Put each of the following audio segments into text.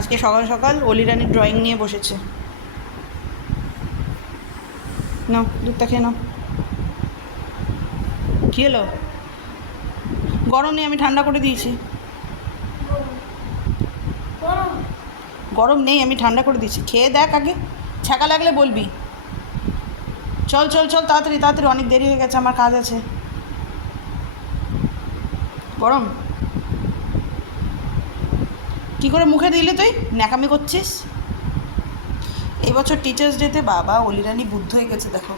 আজকে সকাল সকাল অলি রানির ড্রয়িং নিয়ে বসেছে। নাও, দুধটা খেয়ে নাও। কী হলো? গরম নেই, আমি ঠান্ডা করে দিয়েছি। গরম নেই, আমি ঠান্ডা করে দিয়েছি। খেয়ে দেখ আগে, ছ্যাঁকা লাগলে বলবি। চল চল চল, তাড়াতাড়ি তাড়াতাড়ি, অনেক দেরি হয়ে গেছে, আমার কাজ আছে। গরম? কি করে মুখে দিলি তুই? ন্যাকামি করছিস? এবছর টিচার্স ডেতে বাবা, অলিরানি বুদ্ধ হয়ে গেছে, দেখো।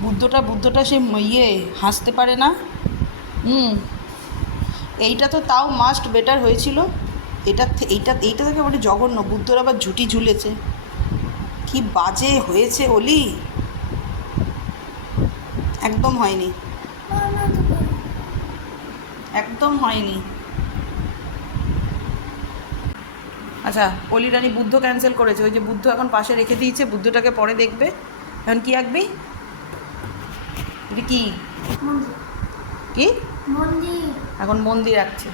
বুদ্ধটা বুদ্ধটা সে ইয়ে হাসতে পারে না। হুম। এইটা তো তাও মাস্ট বেটার হয়েছিল। এটা এইটা এইটা থেকে বলি জঘন্য, বুদ্ধর আবার ঝুটি ঝুলেছে। কি বাজে হয়েছে অলি? একদম হয়নি। একদম হয়নি। আচ্ছা অলি রানী বুদ্ধ ক্যান্সেল করেছে, ওই যে বুদ্ধ এখন পাশে রেখে দিয়েছে, বুদ্ধটাকে পরে দেখবে। এখন কি আঁকবি? কি? কি? এখন মন্দির রাখছে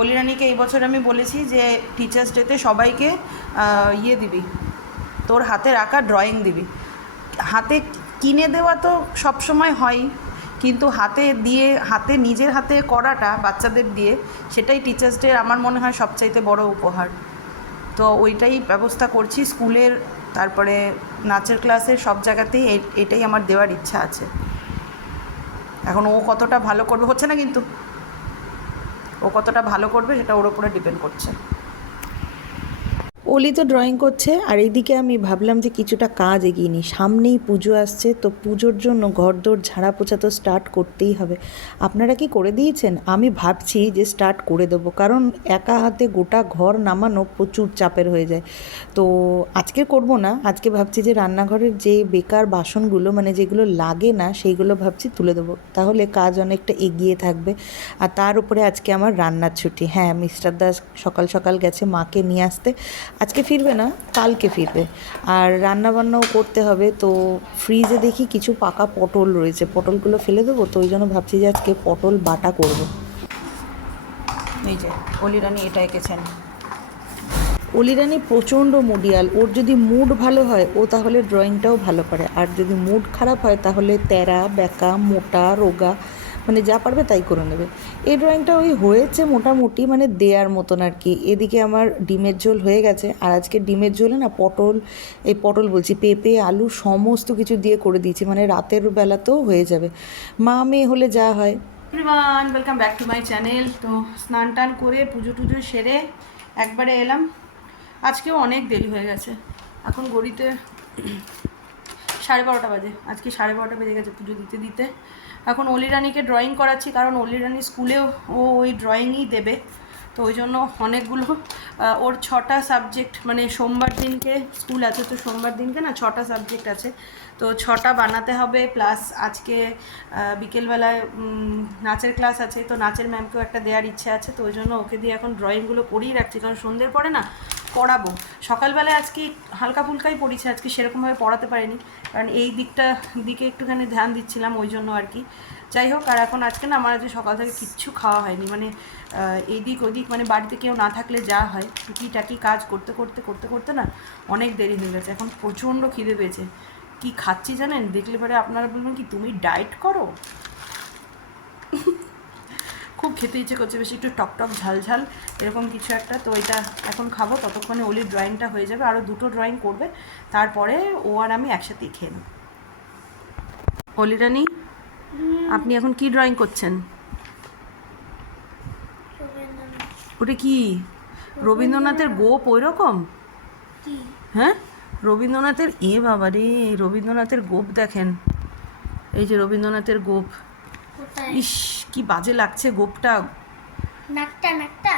অলি রানীকে এই বছর আমি বলেছি যে টিচার্স ডেতে সবাইকে ইয়ে দিবি। তোর হাতে রাখা ড্রয়িং দিবি। হাতে কিনে দেওয়া তো সবসময় হয়। কিন্তু হাতে দিয়ে, হাতে, নিজের হাতে করাটা বাচ্চাদের দিয়ে সেটাই টিচার্স ডে আমার মনে হয় সবচাইতে বড় উপহার। তো ওইটাই ব্যবস্থা করছি স্কুলের, তারপরে নাচের ক্লাসের সব জায়গাতেই এটাই আমার দেওয়ার ইচ্ছা আছে। এখন ও কতটা ভালো করবে, হচ্ছে না কিন্তু? ও কতটা ভালো করবে সেটা ওর উপরে ডিপেন্ড করছে। অলি তো ড্রয়িং করছে, আর এইদিকে আমি ভাবলাম যে কিছুটা কাজ এগিয়ে নিই। সামনেই পুজো আসছে, তো পুজোর জন্য ঘরদোর ঝাড়া পোছা তো স্টার্ট করতেই হবে। আপনারা কি করে দিয়েছেন? আমি ভাবছি যে স্টার্ট করে দেবো, কারণ একা হাতে গোটা ঘর নামানো প্রচুর চাপের হয়ে যায়। তো আজকে করব না, আজকে ভাবছি যে রান্নাঘরের যে বেকার বাসনগুলো মানে যেগুলো লাগে না, সেইগুলো ভাবছি তুলে দেবো। তাহলে কাজ অনেকটা এগিয়ে থাকবে। আর তার উপরে আজকে আমার রান্নার ছুটি। হ্যাঁ মিস্টার দাস সকাল সকাল গেছে মাকে নিয়ে আসতে। আজকে ফিরবে না, কালকে ফিরবে। আর রান্না বান্নাও করতে হবে, তো ফ্রিজে দেখি কিছু পাকা পটল রয়েছে। পটলগুলো ফেলে দেবো, তো ওই জন্য ভাবছি যে আজকে পটল বাটা করব। এই যে অলি রানী এটা এঁকেছেন। অলিরানি প্রচণ্ড মুডিয়াল, ওর যদি মুড ভালো হয়, ও তাহলে ড্রয়িংটাও ভালো করে। আর যদি মুড খারাপ হয়, তাহলে তেরা বেঁকা মোটা, রোগা মানে যা পারবে তাই করে নেবে। এই ড্রয়িংটা ওই হয়েছে মোটামুটি মানে দেয়ার মতন আর কি। এদিকে আমার ডিমের ঝোল হয়ে গেছে। আর আজকে ডিমের ঝোলে না পটল, এই পটল বলছি, পেঁপে, আলু সমস্ত কিছু দিয়ে করে দিয়েছি। মানে রাতের বেলাতেও হয়ে যাবে। মা মেয়ে হলে যা হয়। Welcome back to my channel তো স্নান টান করে পুজো টুজো সেরে একবারে এলাম। আজকেও অনেক দেরি হয়ে গেছে। এখন ঘড়িতে সাড়ে বারোটা বাজে। আজকে সাড়ে বারোটা বেজে গেছে পুজো দিতে দিতে। এখন অলি রানীকে ড্রয়িং করাচ্ছি, কারণ অলি রানী স্কুলেও ও ওই ড্রয়িংই দেবে। তো ওই জন্য অনেকগুলো ওর ছটা সাবজেক্ট মানে সোমবার দিনকে স্কুল আছে, তো সোমবার দিনকে না ছটা সাবজেক্ট আছে। তো ছটা বানাতে হবে প্লাস আজকে বিকেলবেলায় নাচের ক্লাস আছে, তো নাচের ম্যামকেও একটা দেওয়ার ইচ্ছে আছে। তো ওই জন্য ওকে দিয়ে এখন ড্রয়িংগুলো করিয়ে রাখছি, কারণ সন্ধ্যের পরে না পড়াবো। সকালবেলায় আজকে হালকা ফুলকাই পড়িয়েছি আজকে সেরকমভাবে পড়াতে পারিনি। কারণ এই দিকটা, দিকে একটুখানি ধ্যান দিচ্ছিলাম ওই জন্য আর কি। যাই হোক, আর এখন আজকে না আমার আজকে সকাল থেকে কিচ্ছু খাওয়া হয়নি। মানে এদিক ওদিক মানে বাড়িতে কেউ না থাকলে যা হয়। টুকিটাকি কাজ করতে করতে করতে করতে না অনেক দেরি হয়ে গেছে। এখন প্রচণ্ড খিদে পেয়েছে। কি খাচ্ছি জানেন? দেখলে পরে আপনারা বলবেন কি, তুমি ডায়েট করো? খুব খেতে ইচ্ছে করছে বেশি একটু টক টক ঝাল ঝাল এরকম কিছু একটা। তো এটা এখন খাব ততক্ষণে ওলির ড্রয়িংটা হয়ে যাবে। আরও দুটো ড্রয়িং করবে তারপরে ও আর আমি একসাথেই খেয়ে নেব। অলি রানী আপনি এখন কি ড্রয়িং করছেন? ওটা কি? রবীন্দ্রনাথের গোপ ওই রকম হ্যাঁ? রবীন্দ্রনাথের এ বাবা রে রবীন্দ্রনাথের গোপ দেখেন। এই যে রবীন্দ্রনাথের গোপ। ইস কি বাজে লাগছে গোপটা। নাকটা নাকটা?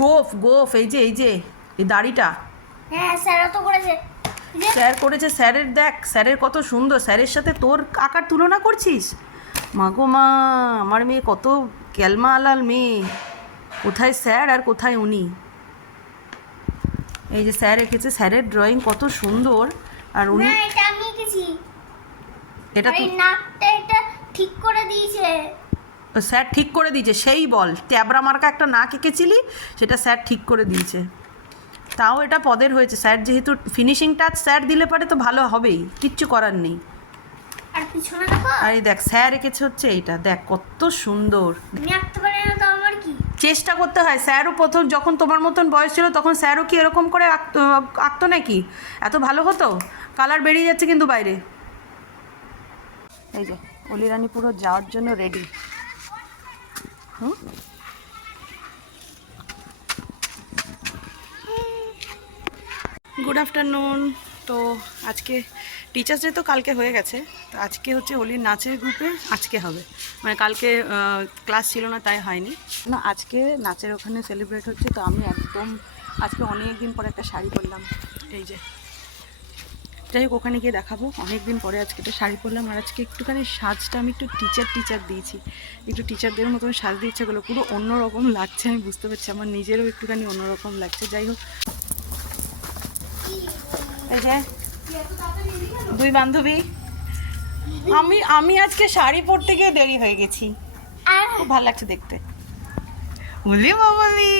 গোফ গোফ এই যে এই যে এই দাড়িটা। হ্যাঁ স্যারও তো করেছে। স্যার করেছে স্যারের দেখ স্যারের কত সুন্দর। স্যারের সাথে তোর আঁকার তুলনা করছিস? মা গো মা আমার মেয়ে কত ক্যালমা আলাল মেয়ে। কোথায় স্যার আর কোথায় উনি? এই যে স্যার এঁকেছে স্যারের ড্রয়িং কত সুন্দর। আর উনি এটা আমি এঁকেছি। এটা নাকটা এটা ঠিক করে দিয়েছে। স্যার ঠিক করে দিয়েছে সেই বল। ট্যাবরা মার্কা একটা নাক এঁকেছিলি সেটা স্যার ঠিক করে দিয়েছে। তাও এটা পদের হয়েছে। স্যার যেহেতু ফিনিশিং টাচ স্যার দিলে পারে তো ভালো হবেই কিচ্ছু করার নেই। আর পিছনে দেখো। আর দেখ স্যার এঁকেছে হচ্ছে এইটা। দেখ কত সুন্দর। আমি আঁকতে পারি না তো আমার কি? চেষ্টা করতে হয়। স্যারও প্রথম যখন তোমার মতন বয়স ছিল তখন স্যারও কি এরকম করে আঁকতো আঁকতো নাকি? এত ভালো হতো? কালার বেরিয়ে যাচ্ছে কিন্তু বাইরে। এই যে। অলিরানি পুরো যাওয়ার জন্য রেডি হুম? গুড আফটারনুন তো আজকে টিচার্স ডে তো কালকে হয়ে গেছে। তো আজকে হচ্ছে অলির নাচের গ্রুপে আজকে হবে। মানে কালকে ক্লাস ছিল না তাই হয়নি। না আজকে নাচের ওখানে সেলিব্রেট হচ্ছে তো আমি একদম আজকে অনেক দিন পরে একটা শাড়ি পরলাম। এই যে যাই হোক, ওখানে গিয়ে দেখাবো। অনেক দিন পরে আজকে একটা শাড়ি পরলাম, আর আজকে একটুখানি সাজটা আমি একটু টিচার টিচার দিয়েছি। একটু টিচারদের মতন সাজ দিয়ে ইচ্ছে করল পুরো অন্যরকম লাগছে, আমি বুঝতে পারছি। আমার নিজেরও একটুখানি অন্যরকম লাগছে। যাই হোক। দুই বান্ধবী। আমি আমি আজকে শাড়ি পরতে গিয়ে দেরি হয়ে গেছি। খুব ভালো লাগছে দেখতে। উলি বাবলি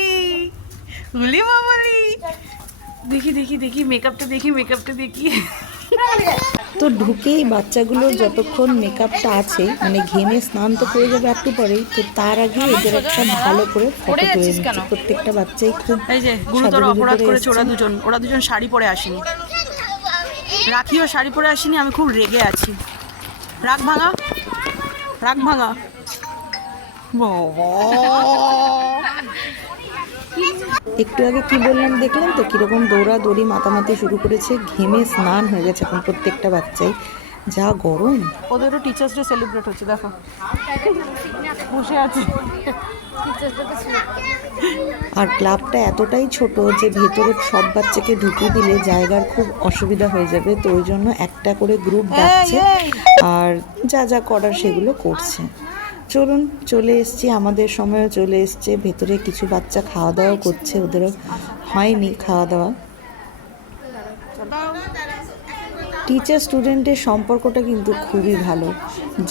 উলি বাবলি দেখি দেখি দেখি মেকআপটা দেখি মেকআপটা দেখি। তো ঢুকেই বাচ্চাগুলোর যতক্ষণ মেকআপটা আছে মানে ঘেমে স্নান তো করে যাবে একটু পরেই তো তার আগে এদের একটা ভালো করে ফটো তুলে নিচ্ছে। প্রত্যেকটা বাচ্চাই খুব এই যে গুরুতর অপরাধ করে করেছে ওরা দুজন ওরা দুজন শাড়ি পরে আসেনি। রাখিও শাড়ি পরে আসেনি আমি খুব রেগে আছি। রাগ ভাঙা? রাগ ভাঙা? বাবা। একটু আগে কি বললাম দেখলাম তো? কীরকম দৌড়াদৌড়ি মাতামাতি শুরু করেছে ঘেমে স্নান হয়ে গেছে এখন প্রত্যেকটা বাচ্চাই। যা গরম। ওদেরও টিচার্স ডে সেলিব্রেট হচ্ছে দেখো। বসে আছে। আর ক্লাবটা এতটাই ছোট যে ভেতরে সব বাচ্চাকে ঢুকিয়ে দিলে জায়গার খুব অসুবিধা হয়ে যাবে তো ওই জন্য একটা করে গ্রুপ ডাকছে আর যা যা করার সেগুলো করছে। চলুন চলে এসছি আমাদের সময়ও চলে এসছে। ভেতরে কিছু বাচ্চা খাওয়া দাওয়া করছে ওদেরও হয়নি খাওয়া দাওয়া টিচার স্টুডেন্টের সম্পর্কটা কিন্তু খুবই ভালো।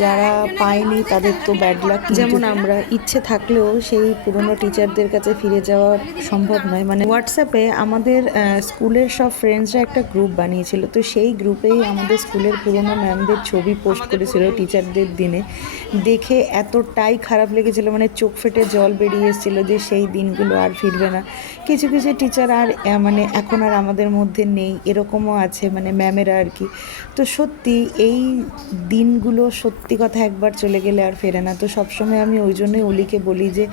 যারা পায়নি তাদের তো ব্যাড লাক যেমন আমরা, ইচ্ছে থাকলেও সেই পুরনো টিচারদের কাছে ফিরে যাওয়া সম্ভব নয়। মানে হোয়াটসঅ্যাপে আমাদের স্কুলের সব ফ্রেন্ডসরা একটা গ্রুপ বানিয়েছিল। তো সেই গ্রুপেই আমাদের স্কুলের পুরনো ম্যামদের ছবি পোস্ট করেছিল টিচারদের দিনে। দেখে এতটাই খারাপ লেগেছিল মানে চোখ ফেটে জল বেরিয়ে এসেছিল যে সেই দিনগুলো আর ফিরবে না। কিছু কিছু টিচার আর মানে এখন আর আমাদের মধ্যে নেই, এরকমও আছে মানে ম্যামেরা আর কি। তো সত্যি এই দিনগুলো সত্যি কথা একবার চলে গেলে আর ফেরে না। তো সবসময় আমি ওই জন্যই অলিকে বলি যে,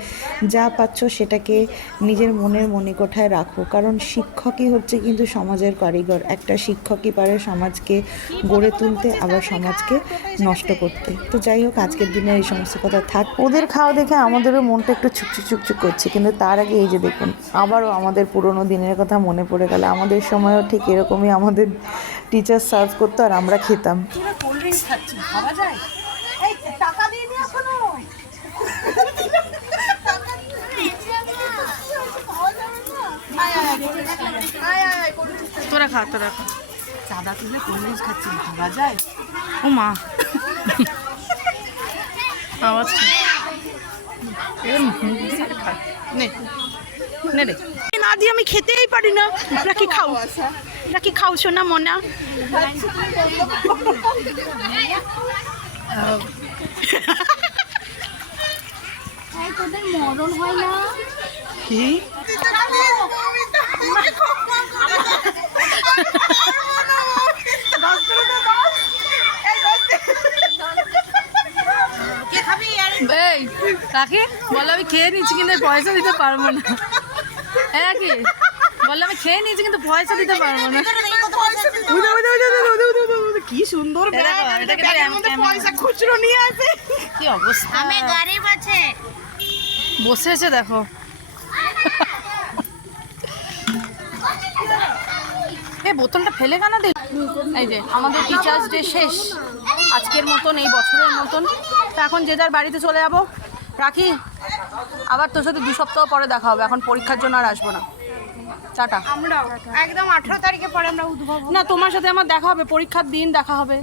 যা পাচ্ছ সেটাকে নিজের মনের মনিকোঠায় রাখো। কারণ শিক্ষকই হচ্ছে কিন্তু সমাজের কারিগর। একটা শিক্ষকই পারে সমাজকে গড়ে তুলতে, আবার সমাজকে নষ্ট করতে। তো যাই হোক, আজকের দিনে এই সমস্ত কথা থাক। ওদের খাওয়া দেখে আমাদেরও মনটা একটু ছুকছুক ছুকছুক করছে। কিন্তু তার আগে এই যে দেখুন, আবারও আমাদের পুরনো দিনের কথা মনে পড়ে গেল। আমাদের সময়ও ঠিক এরকমই আমাদের টিচার সার্ভ করতো আর আমরা খেতাম। তোরা খা তোরা খা। চাঁদা তুলে কোল্ড খাচ্ছিস ভাবা যায়? ও মা। আওয়াজ নে নে রে না। দিয়ে আমি খেতেই পারি না। রাখি খাও রাখি খাও শোনা মনা? মরণ হয় না? কি? এই কাকে বলে আমি খেয়ে নিচ্ছি কিন্তু পয়সা দিতে পারব না। হ্যাঁ কি? বললে আমি খেয়ে নিয়েছি কিন্তু পয়সা দিতে পারব না। কি সুন্দর পয়সা খুচরো নিয়ে আসে। কি অবস্থা? আমি গরিব আছে। বসেছে দেখো। এই বোতলটা ফেলে কেন দিল? এই যে আমাদের টিচার্স ডে শেষ। আজকের মতন এই বছরের মতন। তো এখন যে যার বাড়িতে চলে যাব। রাখি আবার তোর সাথে দু সপ্তাহ পরে দেখা হবে। এখন পরীক্ষার জন্য আর আসব না। টাটা। একদম আঠারো তারিখে পরে আমরা উদ্ভব না তোমার সাথে আমার দেখা হবে পরীক্ষার দিন দেখা হবে।